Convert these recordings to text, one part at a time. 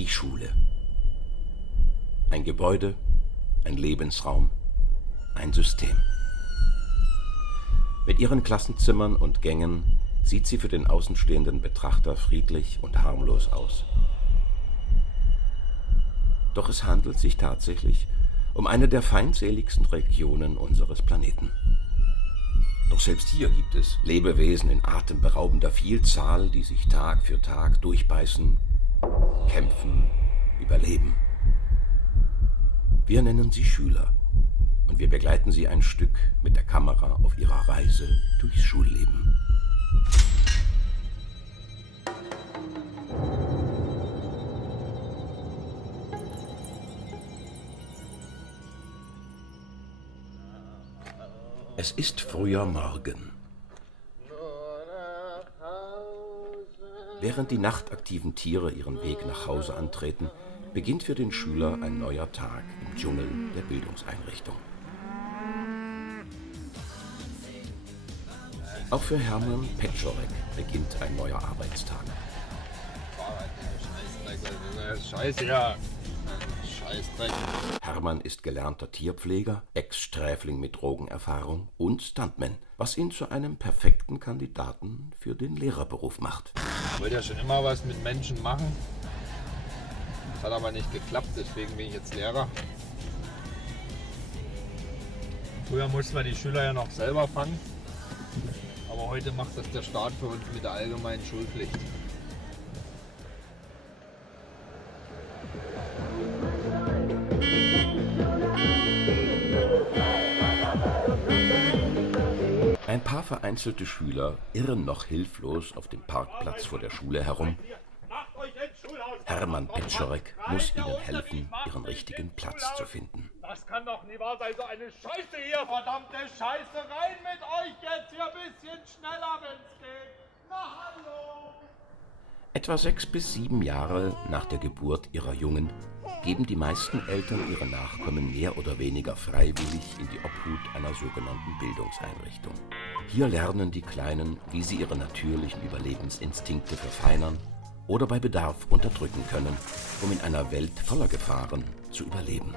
Die Schule. Ein Gebäude, ein Lebensraum, ein System. Mit ihren Klassenzimmern und Gängen sieht sie für den außenstehenden Betrachter friedlich und harmlos aus. Doch es handelt sich tatsächlich um eine der feindseligsten Regionen unseres Planeten. Doch selbst hier gibt es Lebewesen in atemberaubender Vielzahl, die sich Tag für Tag durchbeißen, kämpfen, überleben. Wir nennen sie Schüler und wir begleiten sie ein Stück mit der Kamera auf ihrer Reise durchs Schulleben. Es ist früher Morgen. Während die nachtaktiven Tiere ihren Weg nach Hause antreten, beginnt für den Schüler ein neuer Tag im Dschungel der Bildungseinrichtung. Auch für Hermann Petschorek beginnt ein neuer Arbeitstag. Scheiße, ja. Scheißdreck. Hermann ist gelernter Tierpfleger, Ex-Sträfling mit Drogenerfahrung und Stuntman, was ihn zu einem perfekten Kandidaten für den Lehrerberuf macht. Ich wollte ja schon immer was mit Menschen machen. Das hat aber nicht geklappt, deswegen bin ich jetzt Lehrer. Früher mussten wir die Schüler ja noch selber fangen. Aber heute macht das der Staat für uns mit der allgemeinen Schulpflicht. Ein paar vereinzelte Schüler irren noch hilflos auf dem Parkplatz vor der Schule herum. Hermann Petschorek muss ihnen helfen, ihren richtigen Platz zu finden. Das kann doch nie wahr sein, so eine Scheiße hier, verdammte Scheiße, rein mit euch jetzt hier ein bisschen schneller, wenn's geht. Na hallo! Etwa 6 bis 7 Jahre nach der Geburt ihrer Jungen geben die meisten Eltern ihre Nachkommen mehr oder weniger freiwillig in die Obhut einer sogenannten Bildungseinrichtung. Hier lernen die Kleinen, wie sie ihre natürlichen Überlebensinstinkte verfeinern oder bei Bedarf unterdrücken können, um in einer Welt voller Gefahren zu überleben.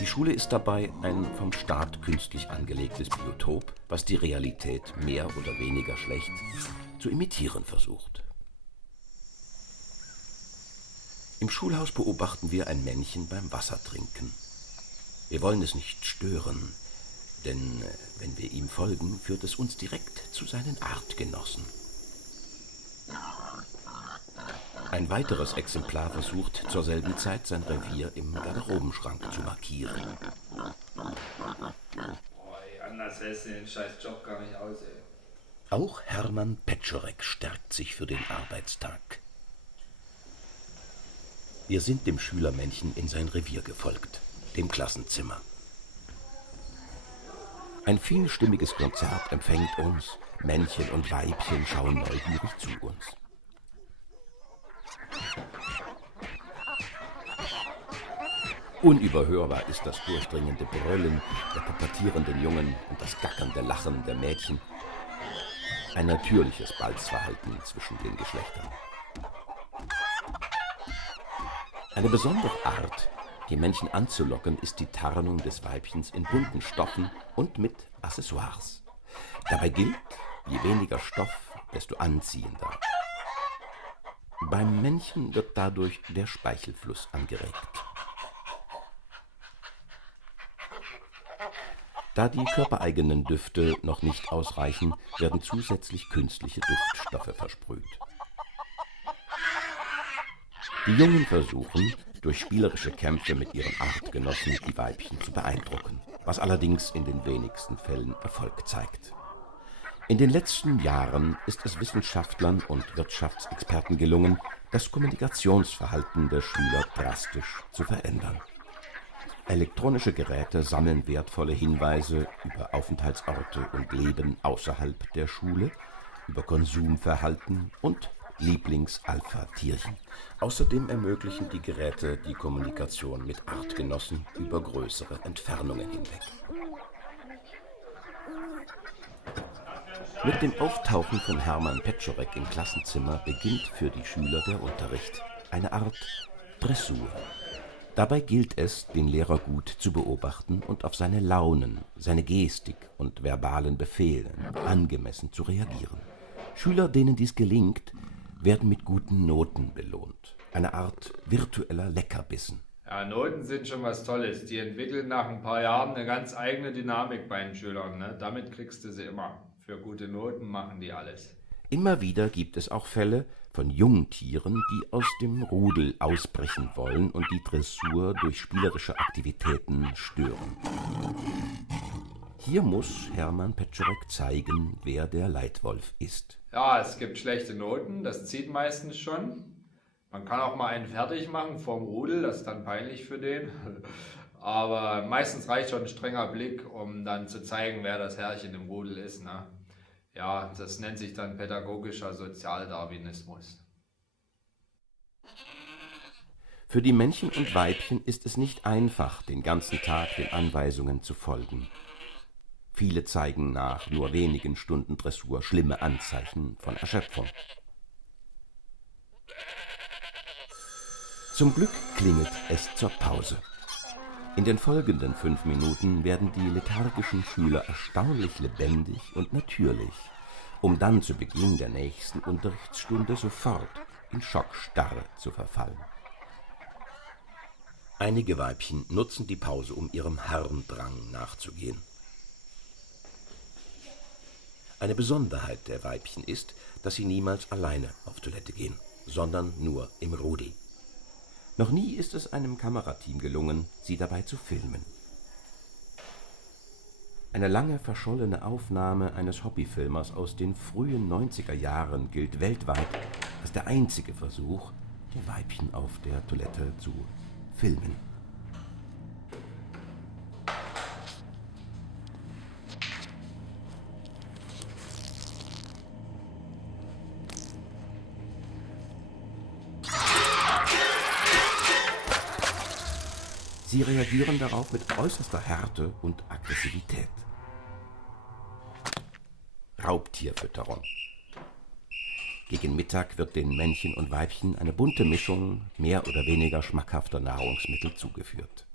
Die Schule ist dabei ein vom Staat künstlich angelegtes Biotop, was die Realität mehr oder weniger schlecht zu imitieren versucht. Im Schulhaus beobachten wir ein Männchen beim Wassertrinken. Wir wollen es nicht stören, denn wenn wir ihm folgen, führt es uns direkt zu seinen Artgenossen. Ein weiteres Exemplar versucht zur selben Zeit sein Revier im Garderobenschrank zu markieren. Anders hältst du den scheiß Job gar nicht aus, ey. Auch Hermann Petschorek stärkt sich für den Arbeitstag. Wir sind dem Schülermännchen in sein Revier gefolgt, dem Klassenzimmer. Ein vielstimmiges Konzert empfängt uns, Männchen und Weibchen schauen neugierig zu uns. Unüberhörbar ist das durchdringende Brüllen der pubertierenden Jungen und das gackernde Lachen der Mädchen. Ein natürliches Balzverhalten zwischen den Geschlechtern. Eine besondere Art, die Männchen anzulocken, ist die Tarnung des Weibchens in bunten Stoffen und mit Accessoires. Dabei gilt, je weniger Stoff, desto anziehender. Beim Männchen wird dadurch der Speichelfluss angeregt. Da die körpereigenen Düfte noch nicht ausreichen, werden zusätzlich künstliche Duftstoffe versprüht. Die Jungen versuchen, durch spielerische Kämpfe mit ihren Artgenossen die Weibchen zu beeindrucken, was allerdings in den wenigsten Fällen Erfolg zeigt. In den letzten Jahren ist es Wissenschaftlern und Wirtschaftsexperten gelungen, das Kommunikationsverhalten der Schüler drastisch zu verändern. Elektronische Geräte sammeln wertvolle Hinweise über Aufenthaltsorte und Leben außerhalb der Schule, über Konsumverhalten und Lieblings-Alpha-Tierchen. Außerdem ermöglichen die Geräte die Kommunikation mit Artgenossen über größere Entfernungen hinweg. Mit dem Auftauchen von Hermann Petschorek im Klassenzimmer beginnt für die Schüler der Unterricht, eine Art Dressur. Dabei gilt es, den Lehrer gut zu beobachten und auf seine Launen, seine Gestik und verbalen Befehlen angemessen zu reagieren. Schüler, denen dies gelingt, werden mit guten Noten belohnt. Eine Art virtueller Leckerbissen. Ja, Noten sind schon was Tolles. Die entwickeln nach ein paar Jahren eine ganz eigene Dynamik bei den Schülern. Ne? Damit kriegst du sie immer. Für gute Noten machen die alles. Immer wieder gibt es auch Fälle von Jungtieren, die aus dem Rudel ausbrechen wollen und die Dressur durch spielerische Aktivitäten stören. Hier muss Hermann Petschorek zeigen, wer der Leitwolf ist. Ja, es gibt schlechte Noten, das zieht meistens schon. Man kann auch mal einen fertig machen vorm Rudel, das ist dann peinlich für den. Aber meistens reicht schon ein strenger Blick, um dann zu zeigen, wer das Herrchen im Rudel ist. Ne? Ja, das nennt sich dann pädagogischer Sozialdarwinismus. Für die Männchen und Weibchen ist es nicht einfach, den ganzen Tag den Anweisungen zu folgen. Viele zeigen nach nur wenigen Stunden Dressur schlimme Anzeichen von Erschöpfung. Zum Glück klingelt es zur Pause. In den folgenden 5 Minuten werden die lethargischen Schüler erstaunlich lebendig und natürlich, um dann zu Beginn der nächsten Unterrichtsstunde sofort in Schockstarre zu verfallen. Einige Weibchen nutzen die Pause, um ihrem Harndrang nachzugehen. Eine Besonderheit der Weibchen ist, dass sie niemals alleine auf Toilette gehen, sondern nur im Rudel. Noch nie ist es einem Kamerateam gelungen, sie dabei zu filmen. Eine lange verschollene Aufnahme eines Hobbyfilmers aus den frühen 90er Jahren gilt weltweit als der einzige Versuch, die Weibchen auf der Toilette zu filmen. Sie reagieren darauf mit äußerster Härte und Aggressivität. Raubtierfütterung. Gegen Mittag wird den Männchen und Weibchen eine bunte Mischung mehr oder weniger schmackhafter Nahrungsmittel zugeführt.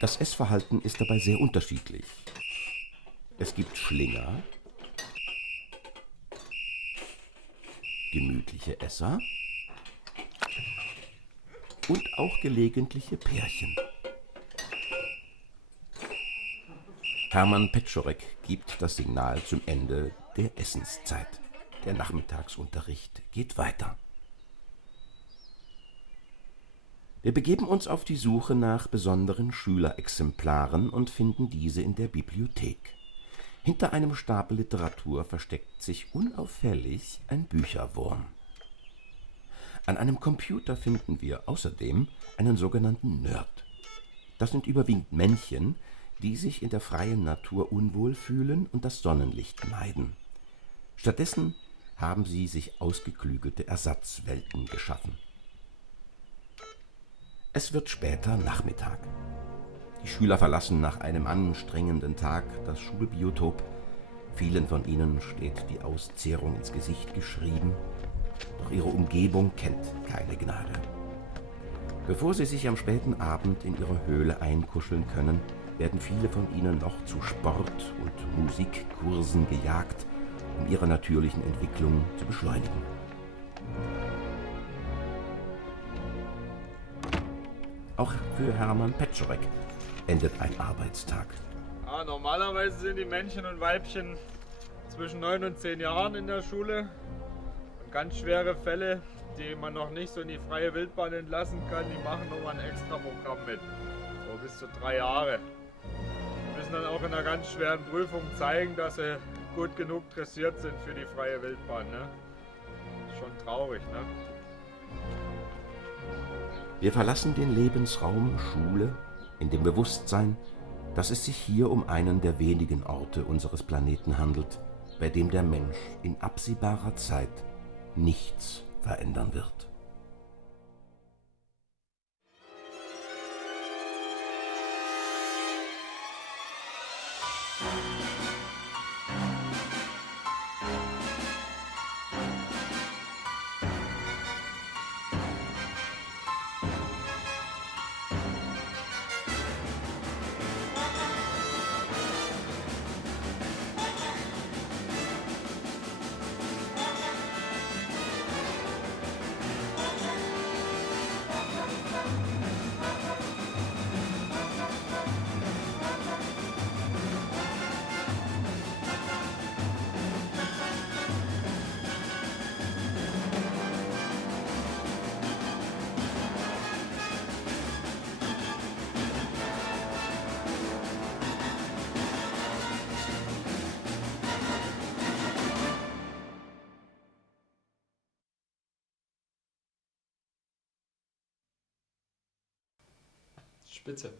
Das Essverhalten ist dabei sehr unterschiedlich. Es gibt Schlinger, gemütliche Esser und auch gelegentliche Pärchen. Hermann Petschorek gibt das Signal zum Ende der Essenszeit. Der Nachmittagsunterricht geht weiter. Wir begeben uns auf die Suche nach besonderen Schülerexemplaren und finden diese in der Bibliothek. Hinter einem Stapel Literatur versteckt sich unauffällig ein Bücherwurm. An einem Computer finden wir außerdem einen sogenannten Nerd. Das sind überwiegend Männchen, die sich in der freien Natur unwohl fühlen und das Sonnenlicht meiden. Stattdessen haben sie sich ausgeklügelte Ersatzwelten geschaffen. Es wird später Nachmittag. Die Schüler verlassen nach einem anstrengenden Tag das Schulbiotop. Vielen von ihnen steht die Auszehrung ins Gesicht geschrieben, doch ihre Umgebung kennt keine Gnade. Bevor sie sich am späten Abend in ihre Höhle einkuscheln können, werden viele von ihnen noch zu Sport- und Musikkursen gejagt, um ihre natürlichen Entwicklung zu beschleunigen. Auch für Hermann Petschorek endet ein Arbeitstag. Ja, normalerweise sind die Männchen und Weibchen zwischen 9 und 10 Jahren in der Schule. Und ganz schwere Fälle, die man noch nicht so in die freie Wildbahn entlassen kann, die machen nochmal ein extra Programm mit. So bis zu 3 Jahre. Die müssen dann auch in einer ganz schweren Prüfung zeigen, dass sie gut genug dressiert sind für die freie Wildbahn. Ne? Schon traurig, ne? Wir verlassen den Lebensraum Schule in dem Bewusstsein, dass es sich hier um einen der wenigen Orte unseres Planeten handelt, bei dem der Mensch in absehbarer Zeit nichts verändern wird. Spitze.